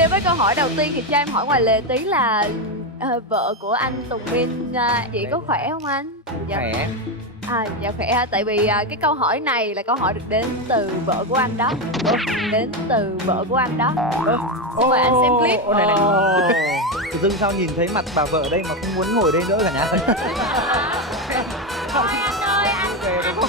đến với câu hỏi đầu tiên thì cho em hỏi ngoài lề tí là vợ của anh Tùng Minh, chị có khỏe không anh? Dạ. Khỏe. Dạ khỏe. Tại vì cái câu hỏi này là câu hỏi được đến từ vợ của anh đó. Đến từ vợ của anh đó. Xin mời anh xem clip. Này. Tự dưng sao nhìn thấy mặt bà vợ ở đây mà không muốn ngồi đây nữa cả nhà. Thôi anh ơi,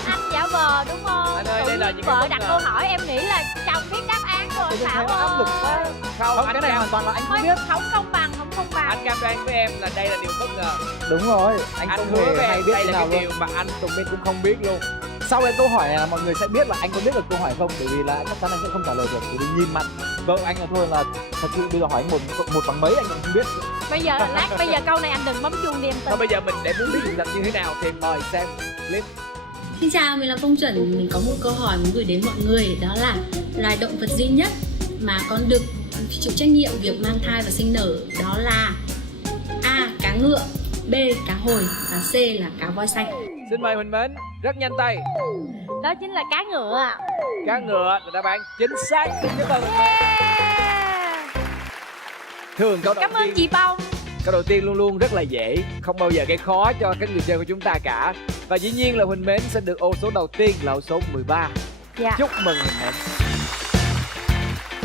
anh giả vờ đúng không? Anh ơi, đây là những vợ đặt câu hỏi em nghĩ là chồng biết đáp án rồi Thảo áp lực ơi. quá. Không, Cái này hoàn toàn là anh không Thôi biết. không công bằng, không công bằng. Anh cam đoan với em là đây là điều bất ngờ. Đúng rồi, anh Anh không hứa hề với hay em biết đây thế là nào cái luôn. điều mà anh Tùng Minh cũng không biết luôn. Sau cái câu hỏi này là mọi người sẽ biết là anh có biết được câu hỏi không, bởi vì là chắc chắn anh sẽ không trả lời được. Bởi vì nhìn mặt vợ anh là thôi là thật sự bây giờ hỏi anh một bằng mấy anh cũng không biết. Bây giờ câu này anh đừng bấm chuông đi em tin. Thôi bây giờ mình để muốn biết sự thật như thế nào thì mời xem clip. Xin chào, mình là Phong Chuẩn. Mình có một câu hỏi muốn gửi đến mọi người. Đó là loài động vật duy nhất mà con đực chịu trách nhiệm việc mang thai và sinh nở. Đó là A. Cá ngựa, B. Cá hồi và C là cá voi xanh. Xin mời Huỳnh Mến, rất nhanh tay. Đó chính là cá ngựa. Cá ngựa là đáp án chính xác. Xin chúc mừng. Thường câu đầu Cảm ơn tiên, chị Bông. câu đầu tiên luôn luôn rất là dễ, không bao giờ gây khó cho các người chơi của chúng ta cả. Và dĩ nhiên là Huỳnh Mến sẽ được ô số đầu tiên là ô số 13. Dạ. Chúc mừng Huỳnh Mến.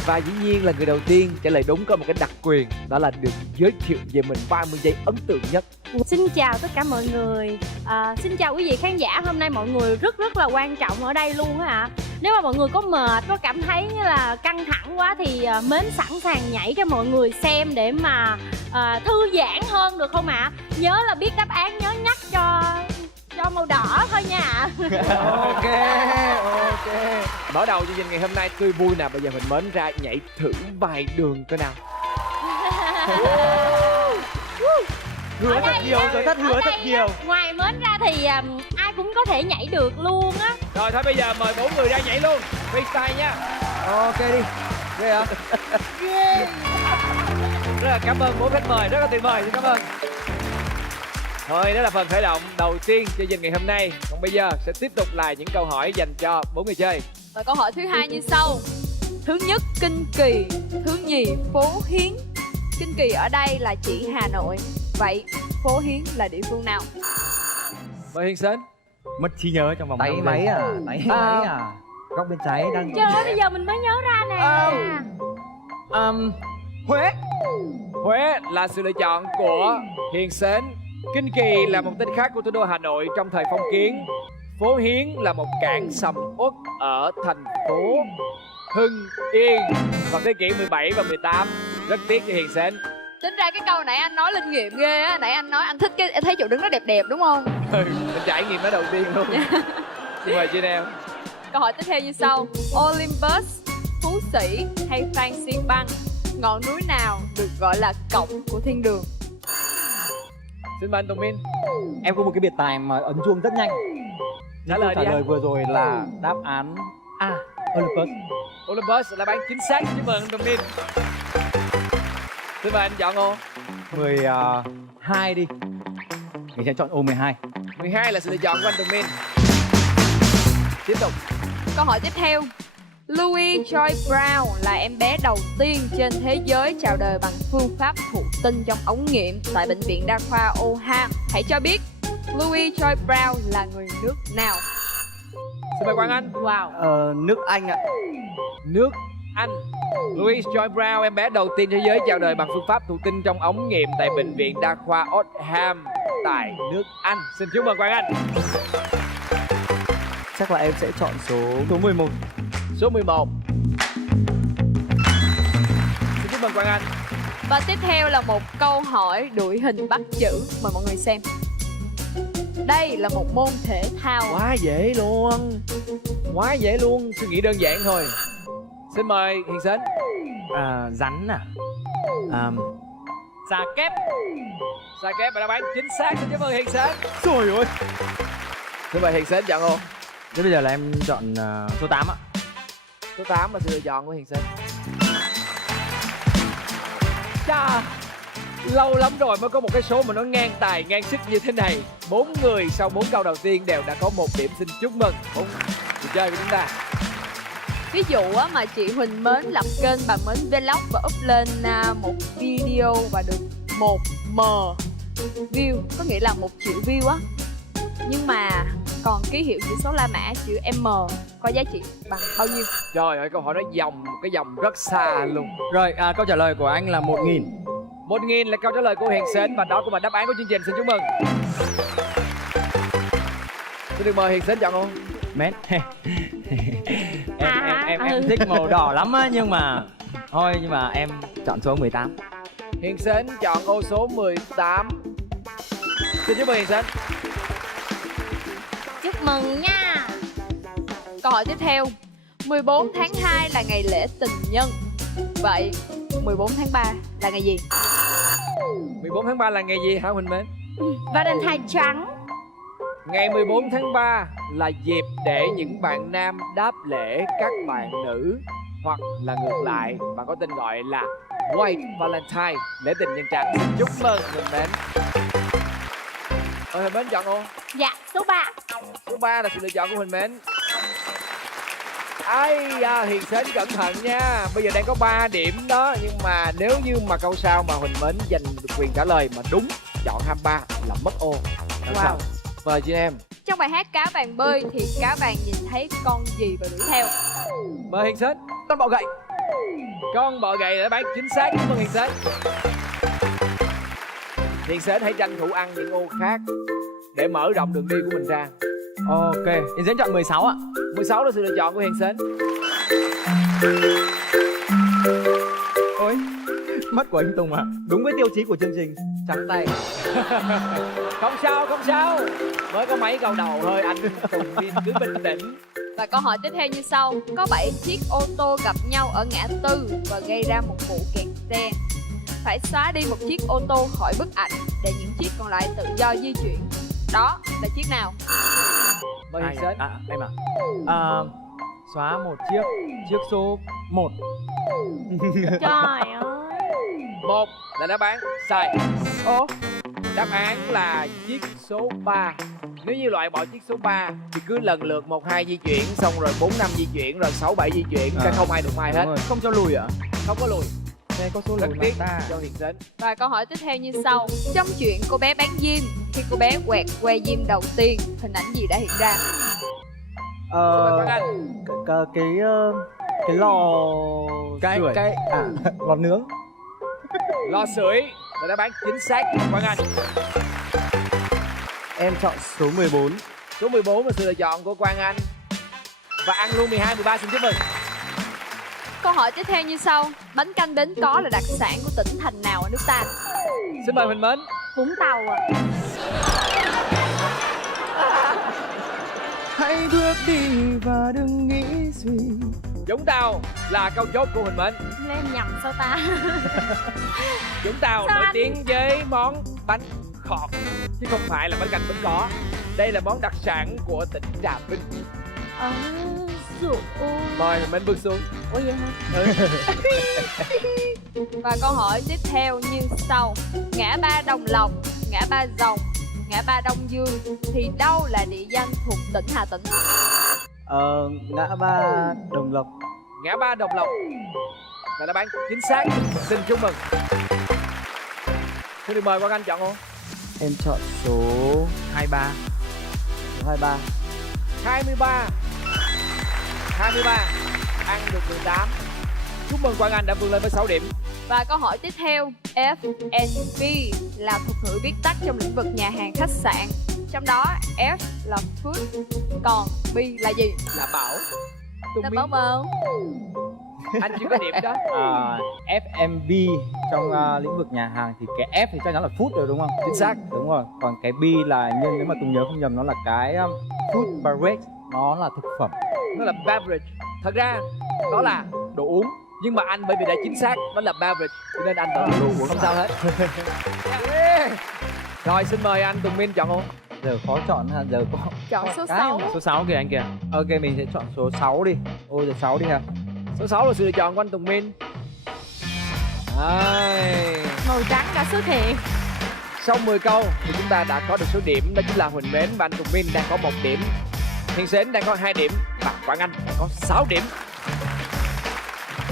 Và dĩ nhiên là người đầu tiên trả lời đúng có một cái đặc quyền, đó là được giới thiệu về mình 30 giây ấn tượng nhất. Xin chào tất cả mọi người. Xin chào quý vị khán giả. Hôm nay mọi người rất là quan trọng ở đây luôn á ạ. Nếu mà mọi người có mệt, có cảm thấy như là căng thẳng quá thì Mến sẵn sàng nhảy cho mọi người xem để mà thư giãn hơn được không ạ? Nhớ là biết đáp án nhớ nhắc cho màu đỏ thôi nha. Ok. Mở đầu chương trình ngày hôm nay tươi vui nào, bây giờ mình Mến ra nhảy thử vài đường coi nào. Hứa thật nhiều rồi, hứa thật nhiều. Ngoài Mến ra thì ai cũng có thể nhảy được luôn á. Rồi thôi bây giờ mời 4 người ra nhảy luôn, freestyle nha. Ok đi. Ghê hả? Rất là cảm ơn 4 khách mời, rất là tuyệt vời, xin cảm ơn. Thôi đó là phần khởi động đầu tiên cho chương trình ngày hôm nay. Còn bây giờ sẽ tiếp tục là những câu hỏi dành cho 4 người chơi. Và câu hỏi thứ hai như sau. Thứ nhất Kinh Kỳ, thứ nhì Phố Hiến. Kinh Kỳ ở đây là chỉ Hà Nội. Vậy Phố Hiến là địa phương nào? Mời Hiền Sến. Mất trí nhớ trong vòng Tay 5 giây. máy à? Tay máy à? Góc bên trái đang. Trời ơi, bây giờ mình mới nhớ ra nè. Huế. Huế là sự lựa chọn của Hiền Sến. Kinh Kỳ là một tên khác của thủ đô Hà Nội trong thời phong kiến. Phố Hiến là một cảng sầm uất ở thành phố Hưng Yên vào thế kỷ 17 và 18. Rất tiếc cho Hiền Sến. Tính ra cái câu nãy anh nói linh nghiệm ghê á. Nãy anh nói anh thích cái thấy chỗ đứng nó đẹp đẹp đúng không? Mình trải nghiệm nó đầu tiên luôn. Xin mời chị em. Câu hỏi tiếp theo như sau. Olympus, Phú Sĩ hay Phan Xi Păng, ngọn núi nào được gọi là cổng của thiên đường? Xin mời anh Tùng Minh. Em có một cái biệt tài mà ấn chuông rất nhanh. Trả lời đi Trả lời anh. vừa rồi là đáp án A. Olympus. Olympus là đáp án chính xác. Chúc mừng anh Tùng Minh. Xin mời anh chọn ô. 12 đi. Mình sẽ chọn ô 12. 12 là sự lựa chọn của anh Tùng Minh. Tiếp tục. Câu hỏi tiếp theo. Louis Joy Brown là em bé đầu tiên trên thế giới chào đời bằng phương pháp thụ tinh trong ống nghiệm tại bệnh viện đa khoa Oha. Hãy cho biết Louis Joy Brown là người nước nào? Xin mời Quang Anh. Wow. Nước Anh ạ. Nước Anh. Louis Joy Brown, em bé đầu tiên thế giới chào đời bằng phương pháp thụ tinh trong ống nghiệm tại bệnh viện đa khoa Oldham tại nước Anh. Xin chúc mừng Quang Anh. Chắc là em sẽ chọn số 11. Số 11. Xin chúc mừng Quang Anh. Và tiếp theo là một câu hỏi đuổi hình bắt chữ. Mời mọi người xem. Đây là một môn thể thao. Quá dễ luôn. Quá dễ luôn. Suy nghĩ đơn giản thôi. Xin mời Hiền Sến. Rắn à? Xà kép. Xà kép là đáp án chính xác. Xin chúc mừng Hiền Sến. Trời ơi. Xin mời Hiền Sến chọn ô. Thế bây giờ là em chọn số 8 ạ. Số 8 là sự lựa chọn của Hiền Sến. Chà, lâu lắm rồi mới có một cái số mà nó ngang tài ngang sức như thế này. 4 người sau 4 câu đầu tiên đều đã có 1 điểm. Xin chúc mừng 4 người chơi của chúng ta. Ví dụ á, mà chị Huỳnh Mến lập kênh Bà Mến Vlog và up lên một video và được 1M view, có nghĩa là 1 triệu view á. Nhưng mà còn ký hiệu chữ số La Mã chữ M có giá trị bằng bao nhiêu? Trời ơi, câu hỏi nó cái dòng rất xa luôn. Rồi, câu trả lời của anh là 1.000. 1.000 là câu trả lời của Hiền Sến và đó cũng là đáp án của chương trình. Xin chúc mừng. Xin được mời Hiền Sến chọn luôn. Mét. em thích màu đỏ lắm á, nhưng mà em chọn số 18. Hiền Sến chọn ô số 18. Xin chúc mừng Hiền Sến. Chúc mừng nha. Câu hỏi tiếp theo. 14 tháng 2 là ngày lễ tình nhân. Vậy 14 tháng 3 là ngày gì? 14 tháng 3 là ngày gì hả Huỳnh Mến? Valentine trắng. Ngày 14 tháng 3 là dịp để những bạn nam đáp lễ các bạn nữ, hoặc là ngược lại, bạn có tên gọi là White Valentine, lễ tình nhân trắng. Xin chúc mừng Huỳnh Mến. Huỳnh Mến chọn luôn. Dạ, số 3. Số 3 là sự lựa chọn của Huỳnh Mến. Ai da, Hiền Sến cẩn thận nha. Bây giờ đang có 3 điểm đó, nhưng mà nếu như mà câu sau mà Huỳnh Mến giành được quyền trả lời mà đúng, chọn 23 là mất ô. Wow. Mời chị em. Trong bài hát Cá Vàng Bơi thì cá vàng nhìn thấy con gì và đuổi theo? Mời Hiền Sến. Con bọ gậy. Con bọ gậy đã bán chính xác. Chúc mừng Hiền Sến. Hiền Sến hãy tranh thủ ăn những ô khác để mở rộng đường đi của mình ra. Ok, Hiền Sến chọn 16 ạ. 16 là sự lựa chọn của Hiền Sến. Ôi, mắt của anh Tùng à, đúng với tiêu chí của chương trình. Trắng tay. Không sao, không sao. Mới có mấy câu đầu thôi, anh Tùng cứ bình tĩnh. Và câu hỏi tiếp theo như sau. Có 7 chiếc ô tô gặp nhau ở ngã tư và gây ra một vụ kẹt xe. Phải xóa đi một chiếc ô tô khỏi bức ảnh để những chiếc còn lại tự do di chuyển. Đó là chiếc nào? Mời Hiền Sến. Em ạ. Xóa một chiếc số 1. Trời ơi. 1 là đáp án sai. Ồ, Đáp án là chiếc số 3. Nếu như loại bỏ chiếc số 3 thì cứ lần lượt 1, 2 di chuyển, xong rồi 4, 5 di chuyển, rồi 6, 7 di chuyển, sẽ không ai đụng ai hết. Không cho lùi ạ? Không có lùi. Đây có số Rất lùi tiếc mà ta. cho Hiền Sến. và câu hỏi tiếp theo như sau. Trong chuyện cô bé bán diêm, khi cô bé quẹt que diêm đầu tiên, hình ảnh gì đã hiện ra? Xin mời Quang Anh. Cái lò sưởi. Lò nướng. Lò sưởi là đáp án chính xác của Quang Anh. Em chọn số 14. Số 14 là sự lựa chọn của Quang Anh. Và ăn luôn 12, 13. Xin chúc mừng. Câu hỏi tiếp theo như sau. Bánh canh bến có là đặc sản của tỉnh thành nào ở nước ta? Xin mời Huỳnh Mến. Vũng Tàu à. Hãy bước đi và đừng nghĩ suy. Vũng Tàu là câu chốt của Huỳnh Mến. Lên nhầm sao ta? Vũng Tàu Sao nổi anh? tiếng với món bánh khọt, chứ không phải là bánh canh bến có. Đây là món đặc sản của tỉnh Trà Vinh. Dụ. Mời Huỳnh Mến bước xuống. Ủa vậy hả? Và câu hỏi tiếp theo như sau. Ngã ba Đồng Lộc, ngã ba Rồng, ngã ba Đông Dương thì đâu là địa danh thuộc tỉnh Hà Tĩnh? Ngã ba Đồng Lộc. Ngã ba Đồng Lộc là đáp án chính xác. Xin chúc mừng. Xin được mời Quang Anh chọn luôn. Em chọn số 23. Số 23. 23. 23. Ăn được 18. Chúc mừng Quang Anh đã vươn lên với 6 điểm. Và câu hỏi tiếp theo. F&B là thuật ngữ viết tắt trong lĩnh vực nhà hàng khách sạn. Trong đó F là food, còn B là gì? Là Bảo. Tùng Là Miên. Bảo Bảo. Anh chưa có điểm đó. F&B trong lĩnh vực nhà hàng thì cái F thì chắc chắn là food rồi đúng không? Chính xác. Đúng rồi. Còn cái B là nhưng nếu mà Tùng nhớ không nhầm nó là cái food beverage, nó là thực phẩm. Nó là beverage. Thật ra đó là đồ uống, nhưng mà anh bởi vì đã chính xác nó là beverage cho nên anh chọn đồ uống. Không sao hết. Rồi xin mời anh Tùng Minh chọn luôn. Giờ khó chọn ha, giờ có Chọn số cái 6. mà số 6 kìa anh kìa. Ok, mình sẽ chọn số 6 đi. Ôi, giờ 6 đi ha. Số 6 là sự lựa chọn của anh Tùng Minh. Màu trắng đã xuất hiện. Sau 10 câu thì chúng ta đã có được số điểm, đó chính là Huỳnh Mến và anh Tùng Minh đang có 1 điểm, Hiền Sến đang có 2 điểm và Quang Anh đang có 6 điểm.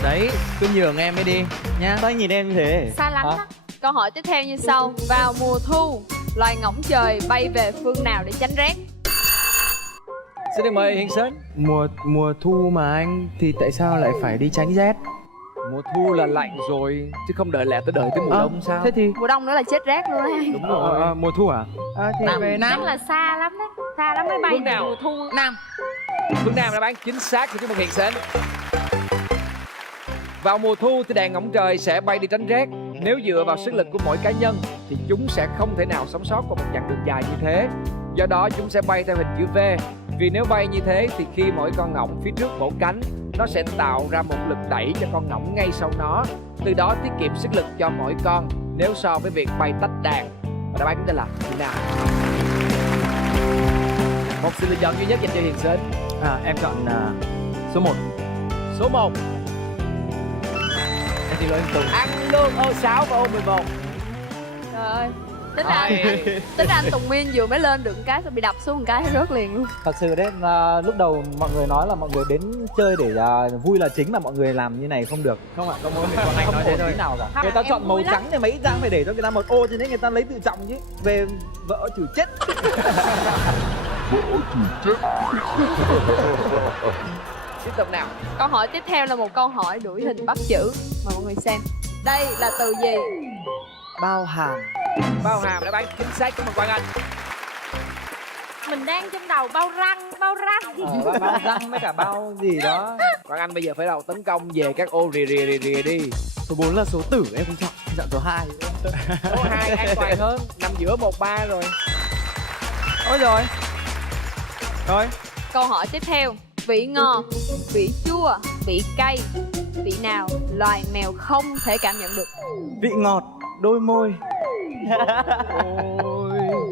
Đấy, cứ nhường em ấy đi nhá. Sao anh nhìn em như thế? Xa lắm Hả? đó. Câu hỏi tiếp theo như sau. Vào mùa thu, loài ngỗng trời bay về phương nào để tránh rét? Xin được mời Hiền Sến. Mùa thu mà anh, thì tại sao lại phải đi tránh rét? Mùa thu là lạnh rồi, chứ không đợi lẽ tới đợi tới mùa đông sao? Thế thì Mùa đông nữa là chết rét luôn á. Đúng rồi. mùa thu à? Thì Nam. về Chắc Nam. là xa lắm đấy. Xa lắm mới bay Phương về nào? mùa thu. Nam. Phương Nam đáp án chính xác của chúc mừng Hiền Sến. Vào mùa thu thì đàn ngỗng trời sẽ bay đi tránh rét. Nếu dựa vào sức lực của mỗi cá nhân thì chúng sẽ không thể nào sống sót qua một chặng đường dài như thế. Do đó chúng sẽ bay theo hình chữ V. Vì nếu bay như thế thì khi mỗi con ngỗng phía trước vỗ cánh, nó sẽ tạo ra một lực đẩy cho con ngỗng ngay sau nó. Từ đó tiết kiệm sức lực cho mỗi con nếu so với việc bay tách đàn. Và đáp án chúng ta là phương Nam. Một sự lựa chọn duy nhất dành cho Hiền Sến. Em chọn số 1. Số 1. Em xin lỗi anh Tùng. Ăn luôn ô 6 và ô 11. Trời ơi. Tính ra anh Tùng Min vừa mới lên được một cái, sao bị đập xuống một cái rớt liền luôn. Thật sự đấy, là lúc đầu mọi người nói là mọi người đến chơi để vui là chính, mà mọi người làm như này không được. Không ạ, không ổn, anh Không nói thế ổn thôi. tí nào cả. Không, Người ta em chọn màu vui lắm. trắng thì mấy ra phải để cho người ta một ô, cho nên người ta lấy tự trọng chứ. Về vợ chửi chết. Tiếp tục nào. Câu hỏi tiếp theo là một câu hỏi đuổi hình bắt chữ. Mời mọi người xem. Đây là từ gì? Bao hàm. Bao hàm đáp án chính xác. Chúc mừng Quang Anh. Mình đang trong đầu bao răng, bao răng. Bao răng với cả bao gì đó. Quang Anh bây giờ phải đầu tấn công về các ô rìa đi. Số 4 là số tử, em không chọn. Em chọn số 2. Số 2 an toàn hơn, nằm giữa 1-3 rồi. Ôi rồi. Rồi. Câu hỏi tiếp theo. Vị ngọt, vị chua, vị cay. Vị nào loài mèo không thể cảm nhận được? Vị ngọt, đôi môi.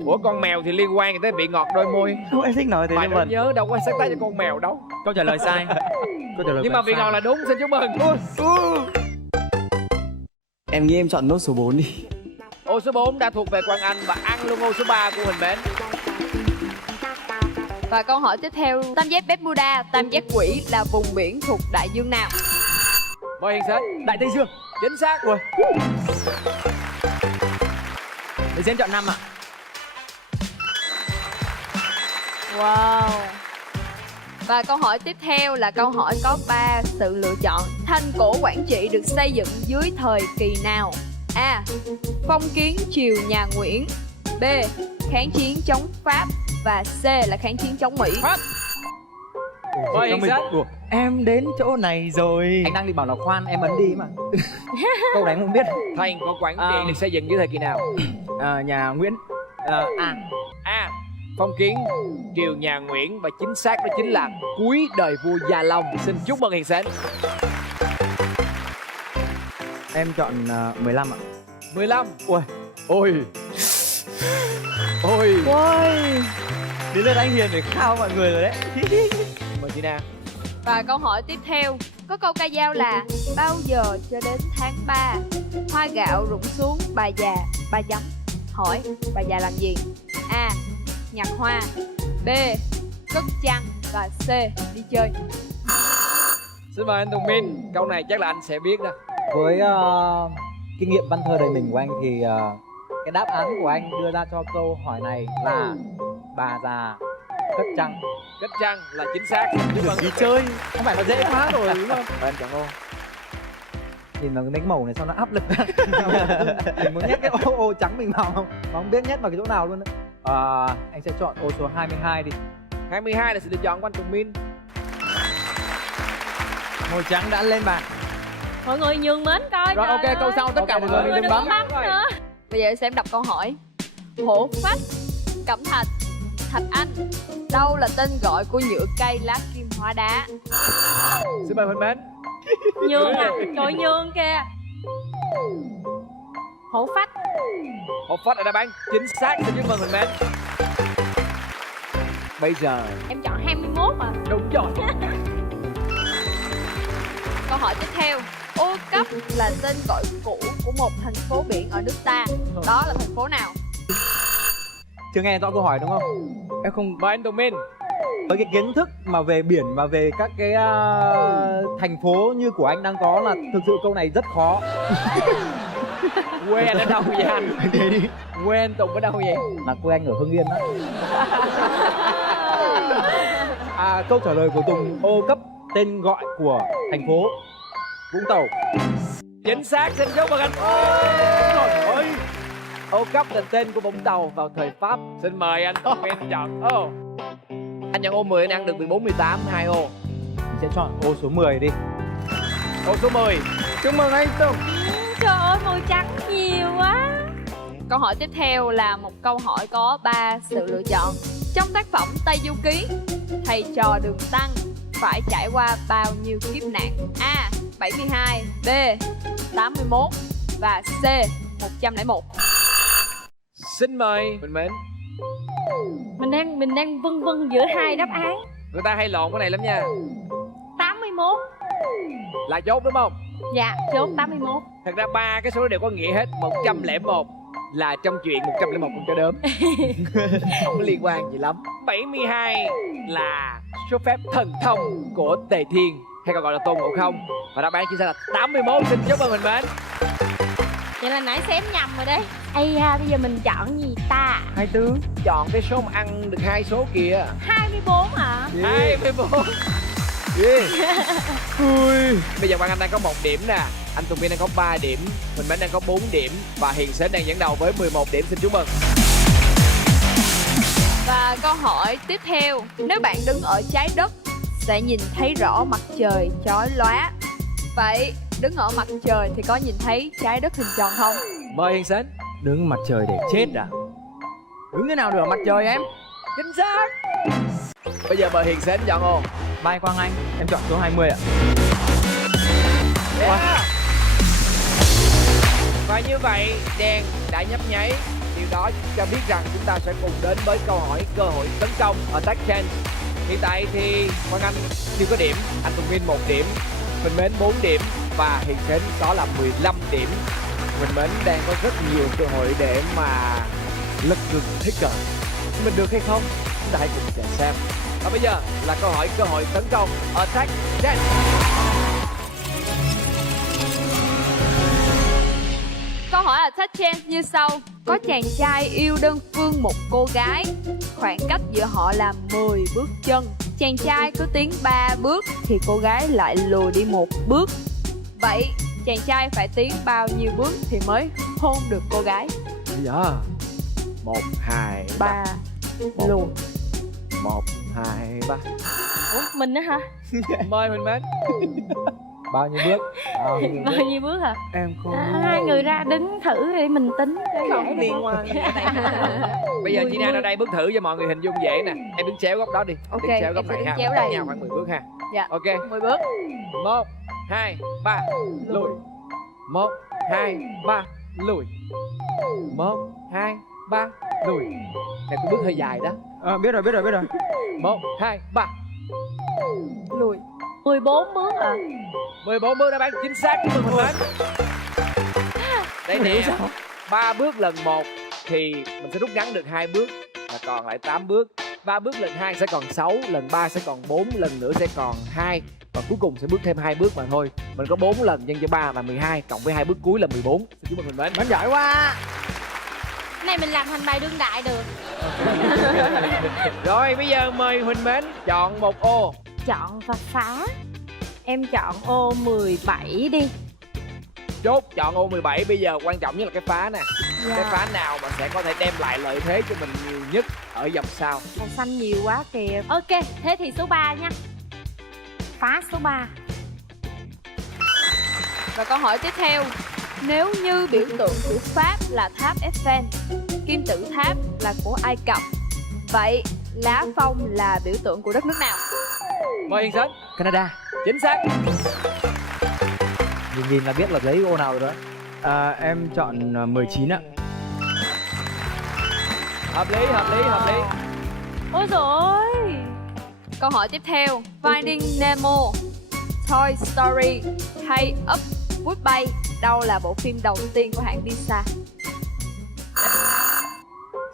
Ủa con mèo thì liên quan tới vị ngọt đôi môi. Không, em thích nói thế Bài nhưng đó mà nhớ đâu có sáng tác cho con mèo đâu. câu trả lời sai. Câu trả lời Nhưng mà vị sai. ngọt là đúng, xin chúc mừng. Em nghĩ em chọn nốt số 4 đi. Ô số 4 đã thuộc về Quang Anh và ăn luôn ô số 3 của Huỳnh Mến. Và câu hỏi tiếp theo. Tam giác Bermuda, tam giác quỷ là vùng biển thuộc đại dương nào? Mời Hiền Sến. Đại Tây Dương. Chính xác. Ui. Để xem chọn 5 ạ. Wow. Và câu hỏi tiếp theo là câu hỏi có 3 sự lựa chọn. Thành cổ Quảng Trị được xây dựng dưới thời kỳ nào? A. Phong kiến triều nhà Nguyễn. B. Kháng chiến chống Pháp. Và C là kháng chiến chống Mỹ. Mời Hiền Sến. Ủa, em đến chỗ này rồi. Anh đang định bảo là khoan, em ấn đi mà. Câu đấy không biết. Thành cổ Quảng Trị được xây dựng dưới thời kỳ nào? Nhà Nguyễn. A. Phong kiến triều nhà Nguyễn và chính xác đó chính là cuối đời vua Gia Long. Xin chúc mừng Hiền Sến. Em chọn 15 ạ. 15. Ui. Ôi. Ôi. Ôi. Đến lượt anh Hiền để khao mọi người rồi đấy. Mời chị Na. Và câu hỏi tiếp theo. Có câu ca dao là bao giờ cho đến tháng 3 hoa gạo rụng xuống bà già, ba chấm. Hỏi bà già làm gì? A. Nhặt hoa. B. Cất chăn. Và C. Đi chơi. Xin mời anh Tùng Min. Câu này chắc là anh sẽ biết đó. Với kinh nghiệm văn thơ đầy mình của anh thì cái đáp án của anh đưa ra cho câu hỏi này là bà già cất trăng. Cất chăn là chính xác. Xin chúc mừng. Đi chơi. Không phải là dễ quá rồi đúng không? Và anh chọn ô. Nhìn vào cái đánh màu này sao nó áp lực. Mình muốn nhét cái ô trắng mình vào không? Mà không biết nhét vào cái chỗ nào luôn đấy. Anh sẽ chọn ô số 22 đi. 22 là sự lựa chọn của anh Tùng Min. Màu trắng đã lên bàn. Mọi người nhường Mến coi. Rồi trời ok, ơi. câu sau tất cả mọi người Mọi người đừng đừng bấm. bấm nữa. Bây giờ sẽ em đọc câu hỏi. Hổ phách, cẩm thạch, thạch anh. Đâu là tên gọi của nhựa cây lá kim hóa đá? Xin mời Huỳnh Mến. Nhường à, trời nhường kìa. Hổ phách. Hộp phách là đáp án chính xác. Xin chúc mừng Huỳnh Mến. Bây giờ Em chọn 21 à. đúng rồi. Câu hỏi tiếp theo. Ô Cấp là tên gọi cũ của một thành phố biển ở nước ta. Đó là thành phố nào? Chưa nghe rõ câu hỏi đúng không? Em không. Mời anh Tùng Min. Với cái kiến thức mà về biển và về các cái thành phố như của anh đang có là thực sự câu này rất khó. Quê anh ở đâu vậy anh? Quê anh Tùng ở đâu vậy? Là quê anh ở Hưng Yên đó. Câu trả lời của Tùng, ô cấp tên gọi của thành phố Vũng Tàu. Chính xác, xin chúc mừng anh. Trời ơi, ô cấp là tên của Vũng Tàu vào thời Pháp. Xin mời anh Tùng Nguyên chọn ô. Anh nhận ô 10, anh ăn được 14, 18, 2 ô. Mình sẽ chọn ô số 10 đi. Ô số 10. Chúc mừng anh Tùng. Trời ơi, màu trắng nhiều quá. Câu hỏi tiếp theo là một câu hỏi có 3 sự lựa chọn. Trong tác phẩm Tây Du Ký, thầy trò Đường Tăng phải trải qua bao nhiêu kiếp nạn? A. 72, B. 81 và C. 101. Xin mời Minh Mến. Mình đang vân vân giữa hai đáp án. Người ta hay lộn cái này lắm nha. 81. Là chốt đúng không? Dạ, chốt 81. Thật ra ba cái số đó đều có nghĩa hết. 101 là trong chuyện 101 con chó đớm. Không có liên quan gì lắm. 72 là số phép thần thông của Tề Thiên, hay còn gọi là Tôn Ngộ Không. Và đáp án chính xác là 81. Xin chúc mừng mình mến. Vậy là nãy xém nhầm rồi đấy. Ây da, bây giờ mình chọn gì ta? 24. Chọn cái số mà ăn được 2 số kìa. 24 hả? 24. Ui. Bây giờ Quang Anh đang có 1 điểm nè, anh Tùng Viên đang có 3 điểm, mình Mến đang có 4 điểm và Hiền Sến đang dẫn đầu với 11 điểm. Xin chúc mừng. Và câu hỏi tiếp theo, nếu bạn đứng ở trái đất sẽ nhìn thấy rõ mặt trời chói lóa. Vậy đứng ở mặt trời thì có nhìn thấy trái đất hình tròn không? Mời Hiền Sến. Đứng mặt trời để chết à? Đứng thế nào được ở mặt trời em? Chính xác. Bây giờ mời Hiền Sến chọn ô. Bye Quang Anh, em chọn số 20 ạ. Yeah. Và như vậy đèn đã nhấp nháy, điều đó cho biết rằng chúng ta sẽ cùng đến với câu hỏi cơ hội tấn công Attack Chance. Hiện tại thì Quang Anh chưa có điểm, anh Tùng Nguyên 1 điểm, Minh Mến 4 điểm và Hiền Sến đó là 15 điểm. Minh Mến đang có rất nhiều cơ hội để mà lật ngược thế cờ. Mình được hay không? Chúng ta hãy cùng chờ xem. Và bây giờ là câu hỏi cơ hội tấn công Attack Chance. Câu hỏi Attack Chance như sau. Có chàng trai yêu đơn phương một cô gái, khoảng cách giữa họ là 10 bước chân. Chàng trai cứ tiến 3 bước thì cô gái lại lùi đi 1 bước. Vậy chàng trai phải tiến bao nhiêu bước thì mới hôn được cô gái? Bây giờ 1, 2, 3 3 lùi. 1, 2, 3. Ủa, mình đó hả? Mời Minh Mến. Bao nhiêu bước? Bao nhiêu bước hả? Em không Hai người ra đứng thử để mình tính cho dễ được không? quan. Bây giờ chị Nam ra đây bước thử cho mọi người hình dung dễ nè. Em đứng chéo góc đó đi. Ok, Đứng chéo em góc sẽ này đứng ha. chéo Cách đây. nhau khoảng 10 bước ha. Dạ. Ok. 10 bước. 1, 2, 3 lùi. 1, 2, 3 lùi. 1, 2, 3 lùi. Này cái bước hơi dài đó. biết rồi. 1, 2, 3 Lùi. 14 bước à? 14 bước đáp án chính xác. Chúc mừng Minh Mến. Đây nè, 3 bước lần 1 thì mình sẽ rút ngắn được 2 bước và còn lại 8 bước. 3 bước lần 2 sẽ còn 6, lần 3 sẽ còn 4, lần nữa sẽ còn 2 và cuối cùng sẽ bước thêm 2 bước mà thôi. Mình có 4 lần nhân cho 3 là 12, cộng với 2 bước cuối là 14. Xin chúc mừng Minh Mến. Mến giỏi quá. Cái này mình làm thành bài đương đại được. Rồi bây giờ mời Huỳnh Mến chọn một ô. Chọn và phá. Em chọn ô 17 đi. Chốt chọn ô 17. Bây giờ quan trọng nhất là cái phá nè. Dạ. Cái phá nào mà sẽ có thể đem lại lợi thế cho mình nhiều nhất ở vòng sau. Màu xanh nhiều quá kìa. Ok, thế thì số 3 nha. Phá số 3. Và câu hỏi tiếp theo. Nếu như biểu tượng của Pháp là tháp Eiffel, kim tự tháp là của Ai Cập, vậy lá phong là biểu tượng của đất nước nào? Mời Hiền Sến. Canada. Chính xác. Nhìn là biết là lấy ô nào rồi đó. Em chọn 19 ạ. Hợp lý. Ôi dồi ôi. Câu hỏi tiếp theo. Finding Nemo, Toy Story hay Up Woodbay, đâu là bộ phim đầu tiên của hãng Pixar?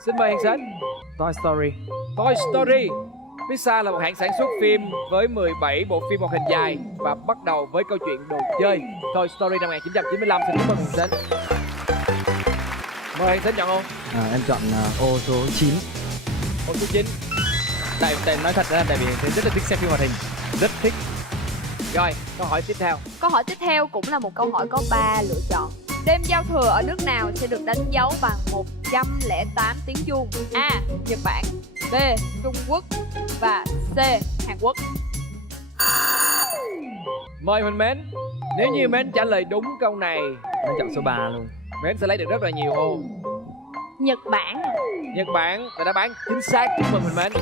Xin mời Hiền Sến. Toy Story. Toy Story. Pixar là một hãng sản xuất phim với 17 bộ phim hoạt hình dài và bắt đầu với câu chuyện đồ chơi Toy Story năm 1995. Xin chúc mừng Hiền Sến. Mời Hiền Sến chọn ô. Em chọn ô số 9. Ô số 9. Tại nói thật ra tại vì em rất là thích xem phim hoạt hình, rất thích. Rồi, câu hỏi tiếp theo. Câu hỏi tiếp theo cũng là một câu hỏi có 3 lựa chọn. Đêm giao thừa ở nước nào sẽ được đánh dấu bằng 108 tiếng chuông? A. Nhật Bản, B. Trung Quốc và C. Hàn Quốc. Mời Huỳnh Mến. Nếu như Mến trả lời đúng câu này, Em chọn số 3 luôn. Mến sẽ lấy được rất là nhiều ô. Nhật Bản. Nhật Bản là đáp án chính xác. Chúc mừng Huỳnh Mến.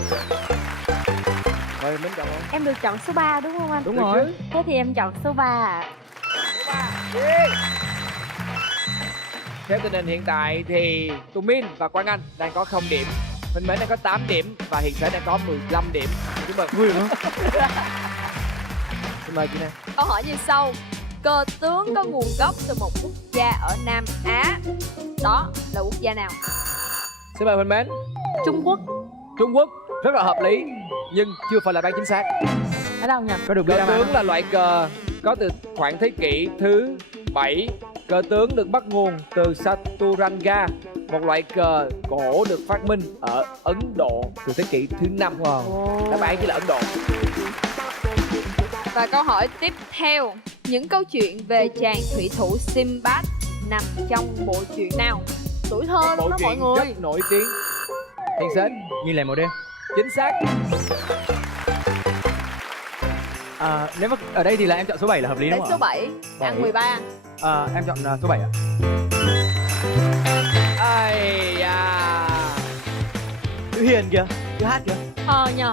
Mời Huỳnh Mến chọn ô. Em được chọn số 3 đúng không anh? Đúng Được rồi. chứ? Thế thì em chọn số 3 ạ. Theo tình hình hiện tại thì Tùng Min và Quang Anh đang có 0 điểm, Huỳnh Mến đang có 8 điểm và Hiền Sến đang có 15 điểm. Chúc mừng. Vui lắm. Xin mời chị Nam. Câu hỏi như sau. Cờ tướng có nguồn gốc từ một quốc gia ở Nam Á. Đó là quốc gia nào? Xin mời Huỳnh Mến. Trung Quốc. Trung Quốc rất là hợp lý nhưng chưa phải là đáp án chính xác. Ở đâu nhỉ? Có được biết Cờ đáp án tướng không? là loại cờ có từ khoảng thế kỷ thứ 7. Cờ tướng được bắt nguồn từ Saturanga, một loại cờ cổ được phát minh ở Ấn Độ từ thế kỷ thứ 5. Đáp án chỉ là Ấn Độ. Và câu hỏi tiếp theo. Những câu chuyện về chàng thủy thủ Sinbad nằm trong bộ truyện nào? Tuổi thơ Bộ luôn đó mọi truyện người. rất nổi tiếng. Hiền Sến. Như lẻ một đêm. Chính xác. Nếu mà ở đây thì là em chọn số 7 là hợp lý Đến đúng số không 7, ăn 13. Em chọn số 7 ạ. Ai da. Chữ Hiền kìa, chữ Hát kìa. Nhờ.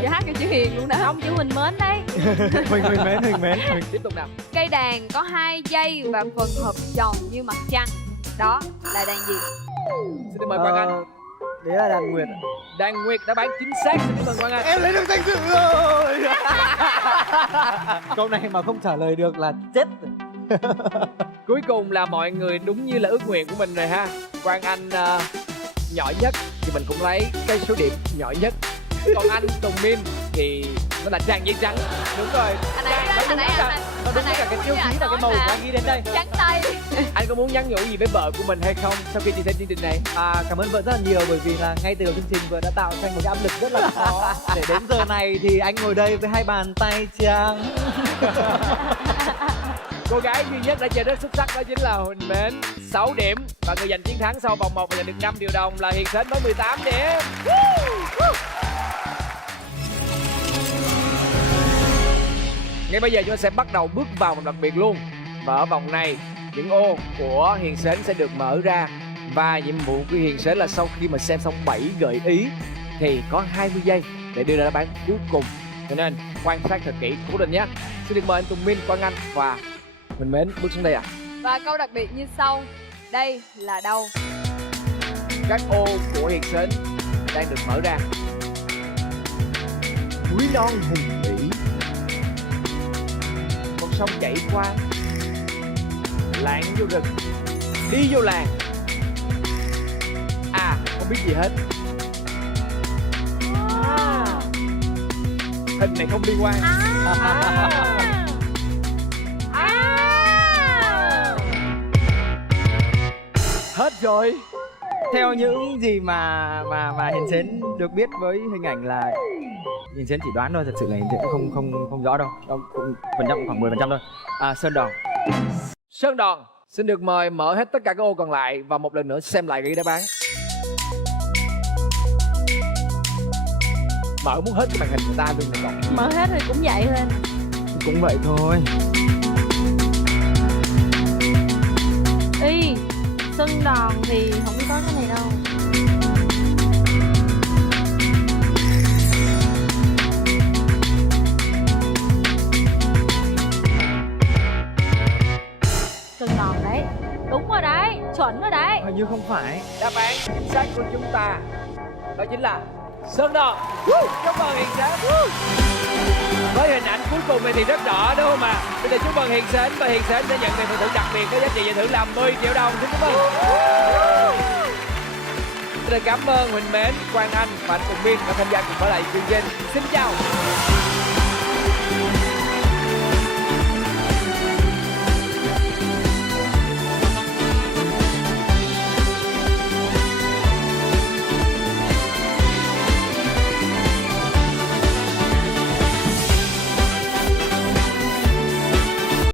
Chữ Hát cái chữ Hiền luôn đó. Không, chữ Huỳnh Mến đấy. Huỳnh mến. Tiếp tục nào. Cây đàn có 2 dây và phần hộp tròn như mặt trăng. Đó là đàn gì? Xin được mời Quang Anh. Đấy là đàn nguyệt. Đàn Nguyệt đáp án chính xác. Xin được mời Quang Anh. Em lấy được danh dự rồi. Câu này mà không trả lời được là chết. Cuối cùng là mọi người đúng như là ước nguyện của mình rồi ha. Quang Anh nhỏ nhất thì mình cũng lấy cái số điểm nhỏ nhất. Còn anh Tùng Min thì nó là trang giấy trắng. Đúng rồi. Anh ấy đó, anh ấy Nó đúng cả cái tiêu chí và cái màu của anh ghi đến đây. trắng tay. Anh có muốn nhắn nhủ gì với vợ của mình hay không sau khi đi xem chương trình này? Cảm ơn vợ rất là nhiều bởi vì là ngay từ đầu chương trình vợ đã tạo cho anh một cái áp lực rất là khó để đến giờ này thì anh ngồi đây với 2 bàn tay trắng. Cô gái duy nhất đã chơi rất xuất sắc đó chính là Huỳnh Mến, 6 điểm. Và người giành chiến thắng sau vòng 1 và giành được 5 triệu đồng là Hiền Sến với 18 điểm. Ngay bây giờ chúng ta sẽ bắt đầu bước vào vòng đặc biệt luôn. Và ở vòng này, những ô của Hiền Sến sẽ được mở ra. Và nhiệm vụ của Hiền Sến là sau khi mà xem xong 7 gợi ý thì có 20 giây để đưa ra đáp án cuối cùng. Cho nên quan sát thật kỹ, cố định nhé. Xin được mời anh Tùng Min, Quang Anh và Huỳnh Mến bước xuống đây ạ. Và câu đặc biệt như sau. Đây là đâu? Các ô của Hiền Sến đang được mở ra. Núi non hùng vĩ, con sông chảy qua, lạng vô rừng, đi vô làng. Không biết gì hết. Hình này không liên quan. Hết rồi. Theo những gì mà Hiền Sến được biết với hình ảnh là Hiền Sến chỉ đoán thôi, thật sự là Hiền Sến không rõ đâu. Cũng phần trăm khoảng 10% thôi. Sơn Đòn. Sơn Đòn. Xin được mời mở hết tất cả các ô còn lại và một lần nữa xem lại cái đáp án. Mở muốn hết cái màn hình người ta luôn này còn. Mở hết rồi cũng vậy thôi. Cũng vậy thôi. Y Sơn Đòn thì không có cái này đâu. Sơn Đòn đấy. Đúng rồi đấy, chuẩn rồi đấy. Hình như không phải. Đáp án chính xác của chúng ta đó chính là Sơn Đòn. Chúc mừng Hiền Sến. Với hình ảnh cuối cùng này thì rất rõ đúng không ạ? Bây giờ chúc mừng Hiền Sến và Hiền Sến sẽ nhận về phần thưởng đặc biệt có giá trị giải thưởng là 10 triệu đồng. Xin chúc mừng. Xin được cảm ơn Huỳnh Mến, Quang Anh và anh Tùng Biên đã tham gia cùng với lại chương trình. Xin chào.